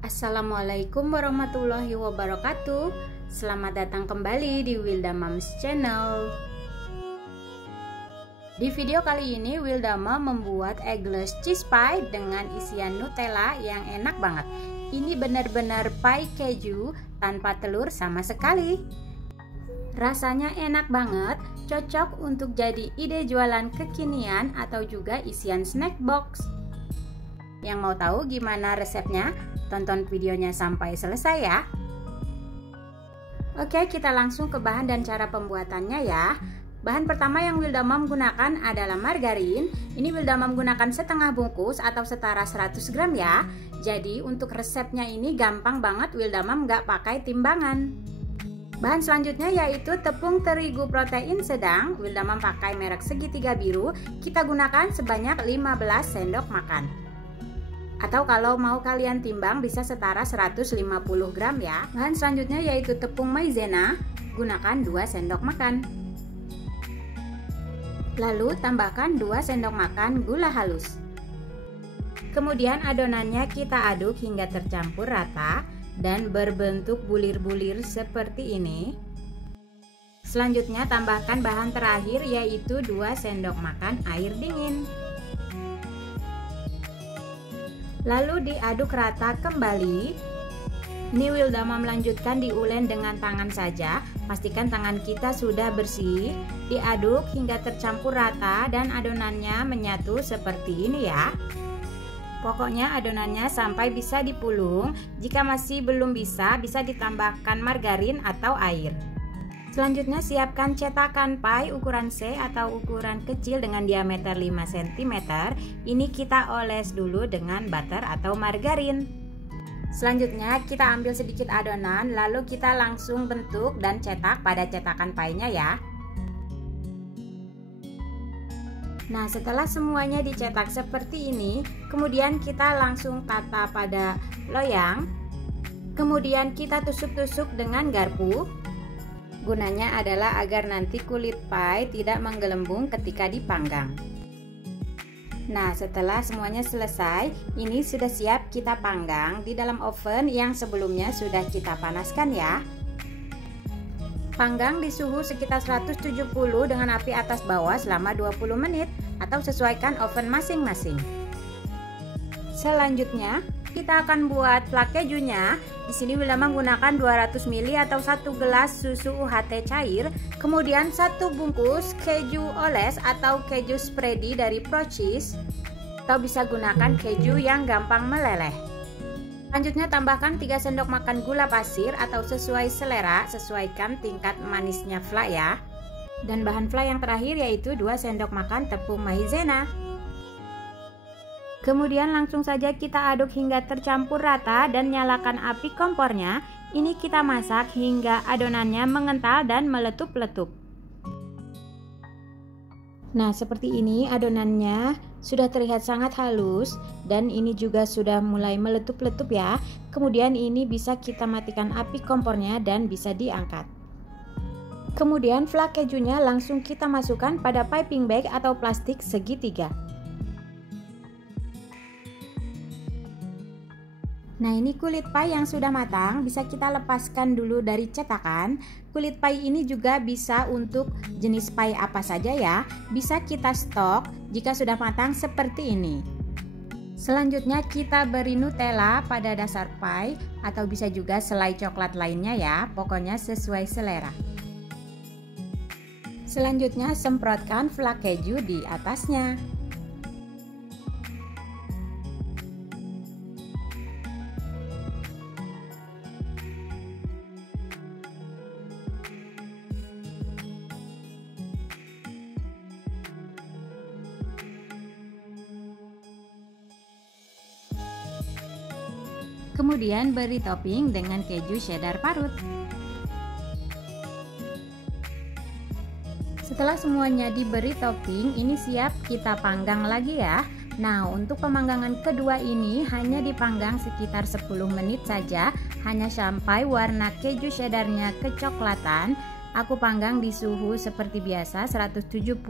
Assalamualaikum warahmatullahi wabarakatuh. Selamat datang kembali di Wilda Moms Channel. Di video kali ini Wilda Mom membuat eggless cheese pie dengan isian Nutella yang enak banget. Ini benar-benar pie keju tanpa telur sama sekali. Rasanya enak banget, cocok untuk jadi ide jualan kekinian atau juga isian snack box. Yang mau tahu gimana resepnya? Tonton videonya sampai selesai ya. Oke, kita langsung ke bahan dan cara pembuatannya ya. Bahan pertama yang Wilda Mom gunakan adalah margarin. Ini Wilda Mom gunakan setengah bungkus atau setara 100 gram ya. Jadi untuk resepnya ini gampang banget, Wilda Mom nggak pakai timbangan. Bahan selanjutnya yaitu tepung terigu protein sedang. Wilda Mom pakai merek segitiga biru. Kita gunakan sebanyak 15 sendok makan. Atau kalau mau kalian timbang bisa setara 150 gram ya. Bahan selanjutnya yaitu tepung maizena, gunakan 2 sendok makan. Lalu tambahkan 2 sendok makan gula halus. Kemudian adonannya kita aduk hingga tercampur rata dan berbentuk bulir-bulir seperti ini. Selanjutnya tambahkan bahan terakhir yaitu 2 sendok makan air dingin. Lalu diaduk rata kembali. Ini Wilda Mom melanjutkan diulen dengan tangan saja. Pastikan tangan kita sudah bersih. Diaduk hingga tercampur rata dan adonannya menyatu seperti ini ya. Pokoknya adonannya sampai bisa dipulung. Jika masih belum bisa ditambahkan margarin atau air. Selanjutnya siapkan cetakan pie ukuran C atau ukuran kecil dengan diameter 5 cm. Ini kita oles dulu dengan butter atau margarin. Selanjutnya kita ambil sedikit adonan, lalu kita langsung bentuk dan cetak pada cetakan pie-nya ya. Nah, setelah semuanya dicetak seperti ini, kemudian kita langsung tata pada loyang. Kemudian kita tusuk-tusuk dengan garpu. Gunanya adalah agar nanti kulit pie tidak menggelembung ketika dipanggang. Nah, setelah semuanya selesai, ini sudah siap kita panggang di dalam oven yang sebelumnya sudah kita panaskan ya. Panggang di suhu sekitar 170 dengan api atas bawah selama 20 menit atau sesuaikan oven masing-masing. Selanjutnya, kita akan buat flak kejunya. Di sini Wilda Mom menggunakan 200 ml atau 1 gelas susu UHT cair, kemudian 1 bungkus keju oles atau keju spready dari Procheese, atau bisa gunakan keju yang gampang meleleh. Selanjutnya tambahkan 3 sendok makan gula pasir atau sesuai selera, sesuaikan tingkat manisnya flak ya. Dan bahan flak yang terakhir yaitu 2 sendok makan tepung maizena. Kemudian langsung saja kita aduk hingga tercampur rata dan nyalakan api kompornya. Ini kita masak hingga adonannya mengental dan meletup-letup. Nah, seperti ini adonannya sudah terlihat sangat halus dan ini juga sudah mulai meletup-letup ya. Kemudian ini bisa kita matikan api kompornya dan bisa diangkat. Kemudian flak kejunya langsung kita masukkan pada piping bag atau plastik segitiga. Nah, ini kulit pie yang sudah matang bisa kita lepaskan dulu dari cetakan. Kulit pie ini juga bisa untuk jenis pie apa saja ya. Bisa kita stok jika sudah matang seperti ini. Selanjutnya kita beri Nutella pada dasar pie atau bisa juga selai coklat lainnya ya. Pokoknya sesuai selera. Selanjutnya semprotkan flak keju di atasnya. Kemudian beri topping dengan keju cheddar parut. Setelah semuanya diberi topping, ini siap kita panggang lagi ya. Nah, untuk pemanggangan kedua ini hanya dipanggang sekitar 10 menit saja, hanya sampai warna keju cheddarnya kecoklatan. Aku panggang di suhu seperti biasa 170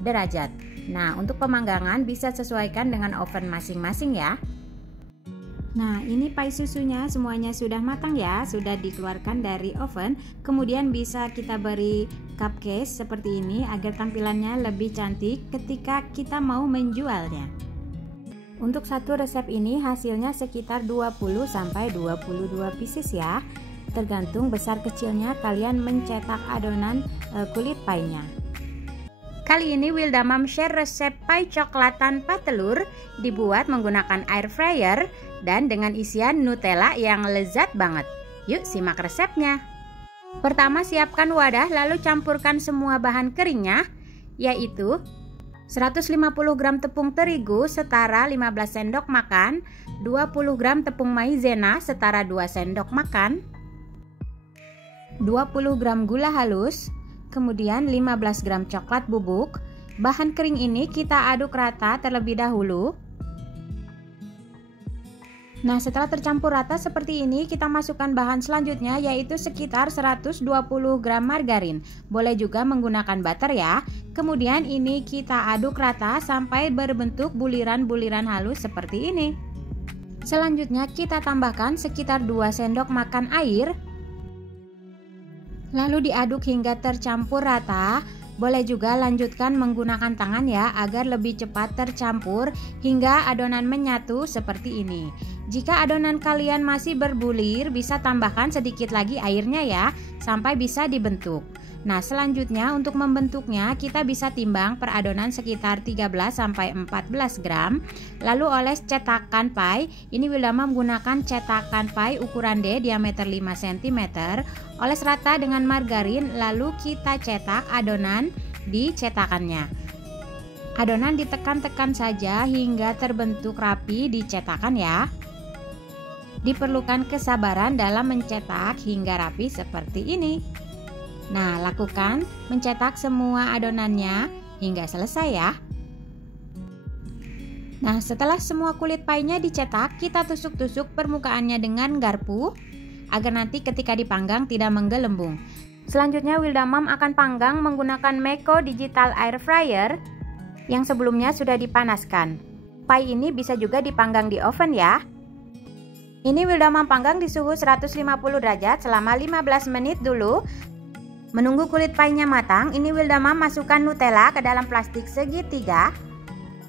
derajat. Nah, untuk pemanggangan bisa sesuaikan dengan oven masing-masing ya. Nah, ini pie susunya semuanya sudah matang ya, sudah dikeluarkan dari oven. Kemudian bisa kita beri cupcake seperti ini agar tampilannya lebih cantik ketika kita mau menjualnya. Untuk satu resep ini hasilnya sekitar 20 sampai 22 pieces ya. Tergantung besar kecilnya kalian mencetak adonan kulit pie-nya. Kali ini Wilda Mom share resep pie coklat tanpa telur dibuat menggunakan air fryer dan dengan isian Nutella yang lezat banget. Yuk simak resepnya. Pertama siapkan wadah lalu campurkan semua bahan keringnya, yaitu 150 gram tepung terigu setara 15 sendok makan, 20 gram tepung maizena setara 2 sendok makan, 20 gram gula halus, kemudian 15 gram coklat bubuk. Bahan kering ini kita aduk rata terlebih dahulu. Nah, setelah tercampur rata seperti ini, kita masukkan bahan selanjutnya yaitu sekitar 120 gram margarin. Boleh juga menggunakan butter ya. Kemudian ini kita aduk rata sampai berbentuk buliran-buliran halus seperti ini. Selanjutnya kita tambahkan sekitar 2 sendok makan air. Lalu diaduk hingga tercampur rata. Boleh juga lanjutkan menggunakan tangan ya agar lebih cepat tercampur hingga adonan menyatu seperti ini. Jika adonan kalian masih berbulir, bisa tambahkan sedikit lagi airnya ya sampai bisa dibentuk. Nah, selanjutnya untuk membentuknya kita bisa timbang per adonan sekitar 13 sampai 14 gram. Lalu oles cetakan pie. Ini Wilda Mom menggunakan cetakan pie ukuran D diameter 5 cm. Oles rata dengan margarin lalu kita cetak adonan di cetakannya. Adonan ditekan-tekan saja hingga terbentuk rapi di cetakan ya. Diperlukan kesabaran dalam mencetak hingga rapi seperti ini. Nah, lakukan mencetak semua adonannya hingga selesai ya. Nah, setelah semua kulit pie-nya dicetak, kita tusuk-tusuk permukaannya dengan garpu agar nanti ketika dipanggang tidak menggelembung. Selanjutnya Wilda Mom akan panggang menggunakan Meko Digital Air Fryer yang sebelumnya sudah dipanaskan. Pie ini bisa juga dipanggang di oven ya. Ini Wilda Mom panggang di suhu 150 derajat selama 15 menit dulu. Menunggu kulit pie-nya matang, ini Wilda Mom masukkan Nutella ke dalam plastik segitiga.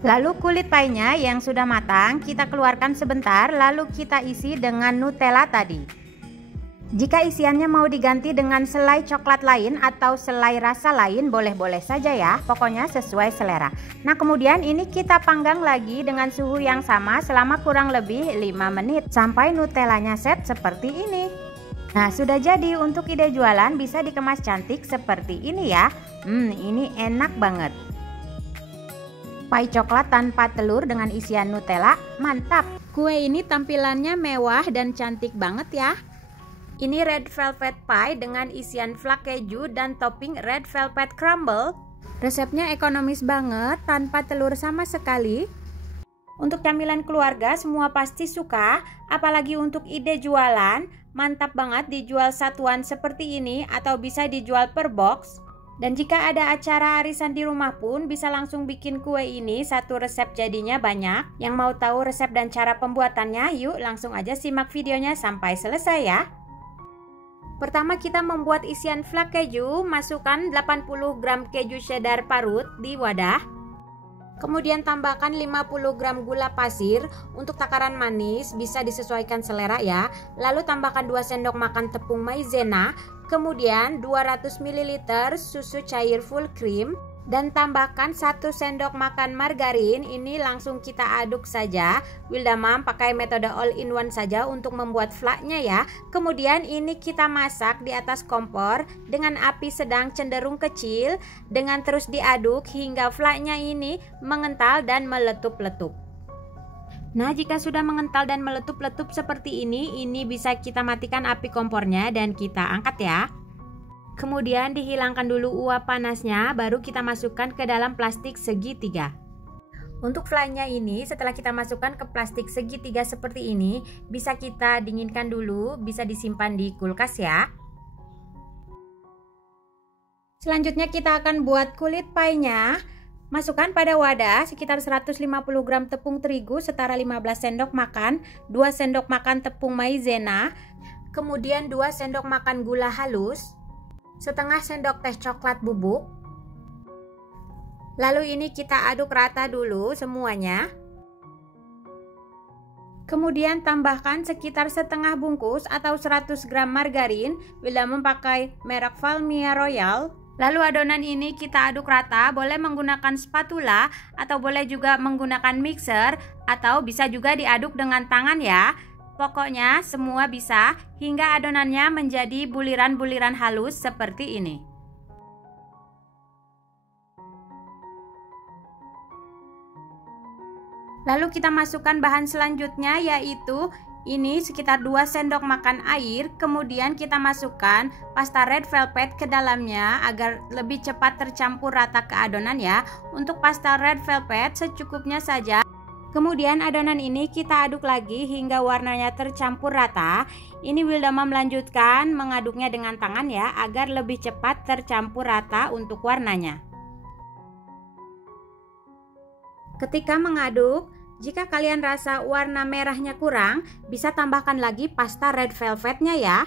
Lalu kulit pie-nya yang sudah matang kita keluarkan sebentar, lalu kita isi dengan Nutella tadi. Jika isiannya mau diganti dengan selai coklat lain atau selai rasa lain, boleh-boleh saja ya, pokoknya sesuai selera. Nah, kemudian ini kita panggang lagi dengan suhu yang sama selama kurang lebih 5 menit sampai Nutellanya set seperti ini. Nah, sudah jadi. Untuk ide jualan bisa dikemas cantik seperti ini ya. Ini enak banget. Pie coklat tanpa telur dengan isian Nutella, mantap. Kue ini tampilannya mewah dan cantik banget ya. Ini red velvet pie dengan isian flak keju dan topping red velvet crumble. Resepnya ekonomis banget, tanpa telur sama sekali. Untuk camilan keluarga semua pasti suka, apalagi untuk ide jualan, mantap banget dijual satuan seperti ini atau bisa dijual per box. Dan jika ada acara arisan di rumah pun bisa langsung bikin kue ini, satu resep jadinya banyak. Yang mau tahu resep dan cara pembuatannya, yuk langsung aja simak videonya sampai selesai ya. Pertama kita membuat isian flak keju, masukkan 80 gram keju cheddar parut di wadah. Kemudian tambahkan 50 gram gula pasir. Untuk takaran manis bisa disesuaikan selera ya. Lalu tambahkan 2 sendok makan tepung maizena. Kemudian 200 ml susu cair full cream. Dan tambahkan 1 sendok makan margarin. Ini langsung kita aduk saja. Wilda Mom pakai metode all in one saja untuk membuat flaknya ya. Kemudian ini kita masak di atas kompor dengan api sedang cenderung kecil, dengan terus diaduk hingga flaknya ini mengental dan meletup-letup. Nah, jika sudah mengental dan meletup-letup seperti ini bisa kita matikan api kompornya dan kita angkat ya. Kemudian dihilangkan dulu uap panasnya, baru kita masukkan ke dalam plastik segitiga. Untuk fly-nya ini setelah kita masukkan ke plastik segitiga seperti ini, bisa kita dinginkan dulu, bisa disimpan di kulkas ya. Selanjutnya kita akan buat kulit pie-nya. Masukkan pada wadah sekitar 150 gram tepung terigu setara 15 sendok makan, 2 sendok makan tepung maizena, kemudian 2 sendok makan gula halus, setengah sendok teh coklat bubuk. Lalu ini kita aduk rata dulu semuanya. Kemudian tambahkan sekitar setengah bungkus atau 100 gram margarin bila memakai merek Valmia Royal. Lalu adonan ini kita aduk rata, boleh menggunakan spatula atau boleh juga menggunakan mixer atau bisa juga diaduk dengan tangan ya. Pokoknya semua bisa hingga adonannya menjadi buliran-buliran halus seperti ini. Lalu kita masukkan bahan selanjutnya, yaitu ini sekitar 2 sendok makan air. Kemudian kita masukkan pasta red velvet ke dalamnya agar lebih cepat tercampur rata ke adonan ya. Untuk pasta red velvet secukupnya saja. Kemudian adonan ini kita aduk lagi hingga warnanya tercampur rata. Ini Wildama melanjutkan mengaduknya dengan tangan ya, agar lebih cepat tercampur rata untuk warnanya. Ketika mengaduk, jika kalian rasa warna merahnya kurang, bisa tambahkan lagi pasta red velvetnya ya.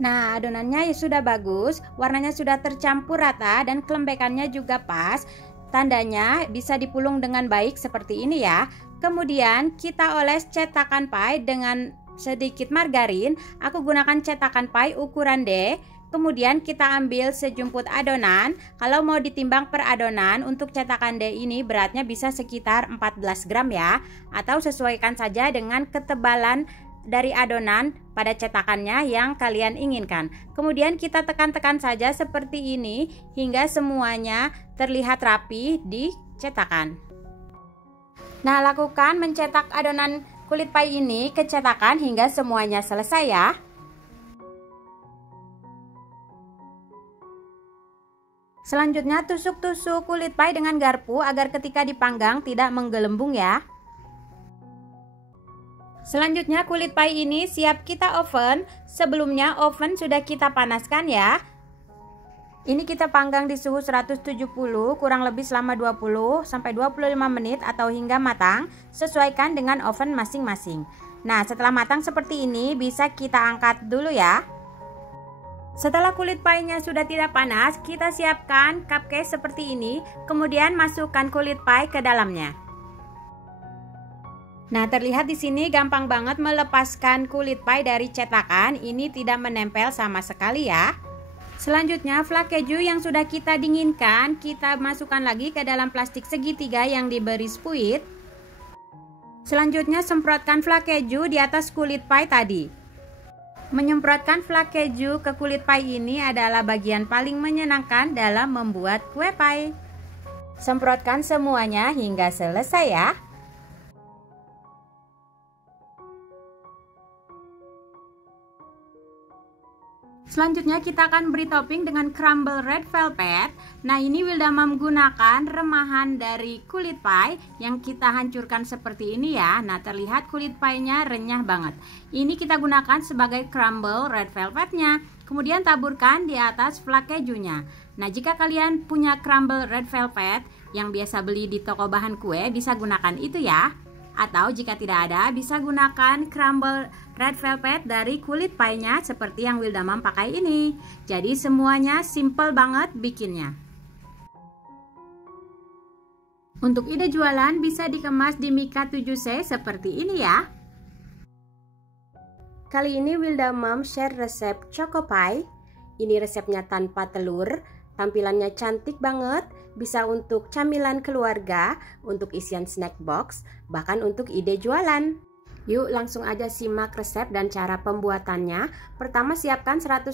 Nah, adonannya sudah bagus, warnanya sudah tercampur rata dan kelembekannya juga pas. Tandanya bisa dipulung dengan baik seperti ini ya. Kemudian kita oles cetakan pie dengan sedikit margarin. Aku gunakan cetakan pie ukuran D. Kemudian kita ambil sejumput adonan. Kalau mau ditimbang per adonan, untuk cetakan D ini beratnya bisa sekitar 14 gram ya. Atau sesuaikan saja dengan ketebalan dari adonan pada cetakannya yang kalian inginkan. Kemudian kita tekan-tekan saja seperti ini hingga semuanya terlihat rapi di cetakan. Nah, lakukan mencetak adonan kulit pie ini ke cetakan hingga semuanya selesai ya. Selanjutnya tusuk-tusuk kulit pie dengan garpu agar ketika dipanggang tidak menggelembung ya. Selanjutnya kulit pie ini siap kita oven. Sebelumnya oven sudah kita panaskan ya. Ini kita panggang di suhu 170 kurang lebih selama 20 sampai 25 menit atau hingga matang, sesuaikan dengan oven masing-masing. Nah, setelah matang seperti ini bisa kita angkat dulu ya. Setelah kulit pie-nya sudah tidak panas, kita siapkan cupcake seperti ini, kemudian masukkan kulit pie ke dalamnya. Nah, terlihat di sini gampang banget melepaskan kulit pie dari cetakan, ini tidak menempel sama sekali ya. Selanjutnya flak keju yang sudah kita dinginkan, kita masukkan lagi ke dalam plastik segitiga yang diberi spuit. Selanjutnya semprotkan flak keju di atas kulit pie tadi. Menyemprotkan flak keju ke kulit pie ini adalah bagian paling menyenangkan dalam membuat kue pie. Semprotkan semuanya hingga selesai ya. Selanjutnya kita akan beri topping dengan crumble red velvet. Nah, ini Wildama menggunakan remahan dari kulit pie yang kita hancurkan seperti ini ya. Nah, terlihat kulit pie-nya renyah banget. Ini kita gunakan sebagai crumble red velvetnya. Kemudian taburkan di atas flak kejunya. Nah, jika kalian punya crumble red velvet yang biasa beli di toko bahan kue, bisa gunakan itu ya. Atau jika tidak ada, bisa gunakan crumble red velvet dari kulit pie-nya seperti yang Wildama pakai ini. Jadi semuanya simple banget bikinnya. Untuk ide jualan bisa dikemas di Mika 7C seperti ini ya. Kali ini Wildama share resep choco pie. Ini resepnya tanpa telur. Tampilannya cantik banget, bisa untuk camilan keluarga, untuk isian snack box, bahkan untuk ide jualan. Yuk langsung aja simak resep dan cara pembuatannya. Pertama siapkan 150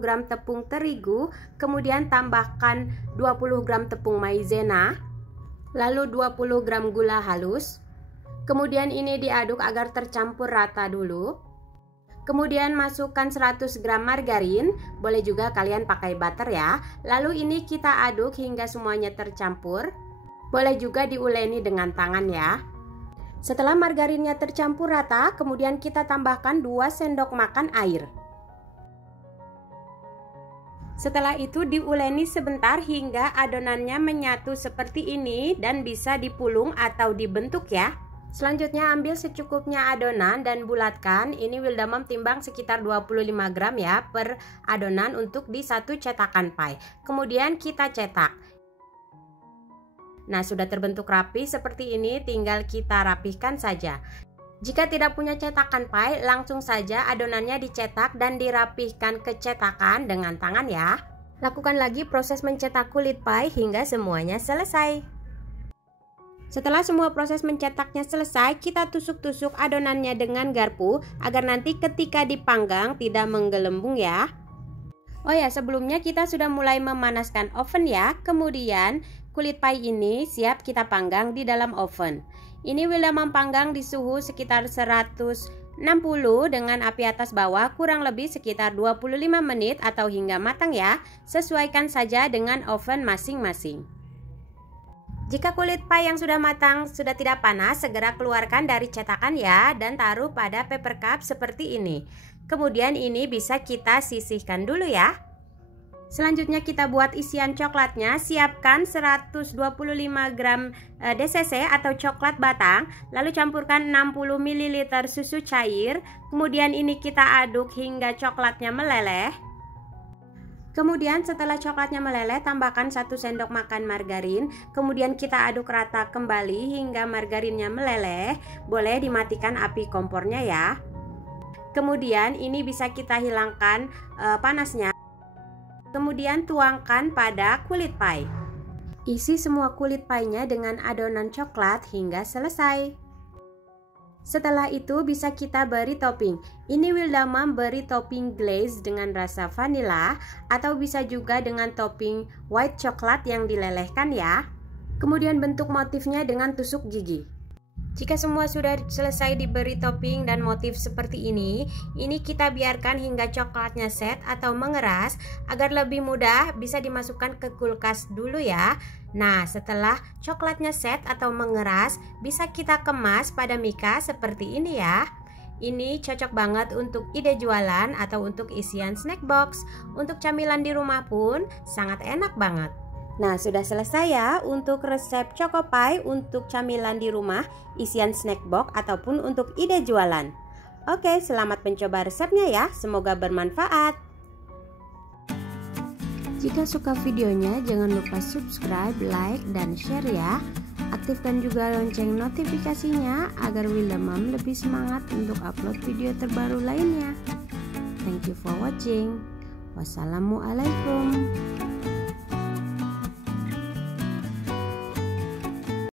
gram tepung terigu, kemudian tambahkan 20 gram tepung maizena, lalu 20 gram gula halus. Kemudian ini diaduk agar tercampur rata dulu. Kemudian masukkan 100 gram margarin, boleh juga kalian pakai butter ya. Lalu ini kita aduk hingga semuanya tercampur. Boleh juga diuleni dengan tangan ya. Setelah margarinnya tercampur rata, kemudian kita tambahkan 2 sendok makan air. Setelah itu diuleni sebentar hingga adonannya menyatu seperti ini dan bisa dipulung atau dibentuk ya. Selanjutnya ambil secukupnya adonan dan bulatkan. Ini Wildamam timbang sekitar 25 gram ya per adonan untuk di satu cetakan pie. Kemudian kita cetak. Nah, sudah terbentuk rapi seperti ini, tinggal kita rapihkan saja. Jika tidak punya cetakan pie, langsung saja adonannya dicetak dan dirapihkan ke cetakan dengan tangan ya. Lakukan lagi proses mencetak kulit pie hingga semuanya selesai. Setelah semua proses mencetaknya selesai, kita tusuk-tusuk adonannya dengan garpu agar nanti ketika dipanggang tidak menggelembung ya. Oh ya, sebelumnya kita sudah mulai memanaskan oven ya. Kemudian kulit pie ini siap kita panggang di dalam oven. Ini Wildamam panggang di suhu sekitar 160 dengan api atas bawah kurang lebih sekitar 25 menit atau hingga matang ya. Sesuaikan saja dengan oven masing-masing. Jika kulit pie yang sudah matang sudah tidak panas, segera keluarkan dari cetakan ya dan taruh pada paper cup seperti ini. Kemudian ini bisa kita sisihkan dulu ya. Selanjutnya kita buat isian coklatnya. Siapkan 125 gram DCC atau coklat batang, lalu campurkan 60 ml susu cair. Kemudian ini kita aduk hingga coklatnya meleleh. Kemudian setelah coklatnya meleleh, tambahkan 1 sendok makan margarin. Kemudian kita aduk rata kembali hingga margarinnya meleleh. Boleh dimatikan api kompornya ya. Kemudian ini bisa kita hilangkan panasnya. Kemudian tuangkan pada kulit pie. Isi semua kulit pie-nya dengan adonan coklat hingga selesai. Setelah itu bisa kita beri topping. Ini Wildamam beri topping glaze dengan rasa vanilla atau bisa juga dengan topping white coklat yang dilelehkan ya. Kemudian bentuk motifnya dengan tusuk gigi. Jika semua sudah selesai diberi topping dan motif seperti ini kita biarkan hingga coklatnya set atau mengeras agar lebih mudah bisa dimasukkan ke kulkas dulu ya. Nah, setelah coklatnya set atau mengeras, bisa kita kemas pada mika seperti ini ya. Ini cocok banget untuk ide jualan atau untuk isian snack box. Untuk camilan di rumah pun sangat enak banget. Nah, sudah selesai ya untuk resep Choco Pie untuk camilan di rumah, isian snack box ataupun untuk ide jualan. Oke, selamat mencoba resepnya ya. Semoga bermanfaat. Jika suka videonya, jangan lupa subscribe, like, dan share ya. Aktifkan juga lonceng notifikasinya agar Wildamam lebih semangat untuk upload video terbaru lainnya. Thank you for watching. Wassalamualaikum.